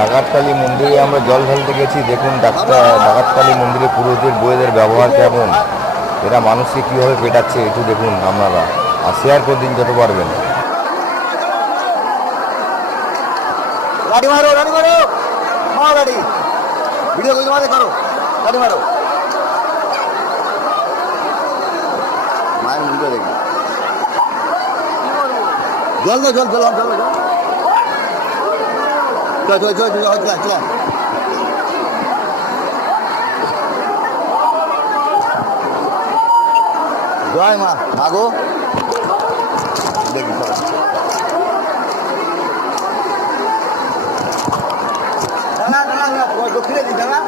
ডাকাতকালী মন্দিরে আমরা জল ঢালতে গেছি। দেখুন ডাকাতকালী মন্দিরে পুরোহিতের বইয়েদের ব্যবহার কেমন, এরা মানুষকে কীভাবে পেটাচ্ছে একটু দেখুন আপনারা, আর শেয়ার করে দিন যত পারবেন। গাড়ি মারো, গাড়ি মারো, মারো গাড়ি, ভিডিও করে তোমাদের করো, গাড়ি মারো। মায়ের মুখে দেখি জল দাও, জল জল জল জল, চল চল চল চল চল। জয় মা, মাগো দেখি চল। দক্ষিণে দিই দাদা।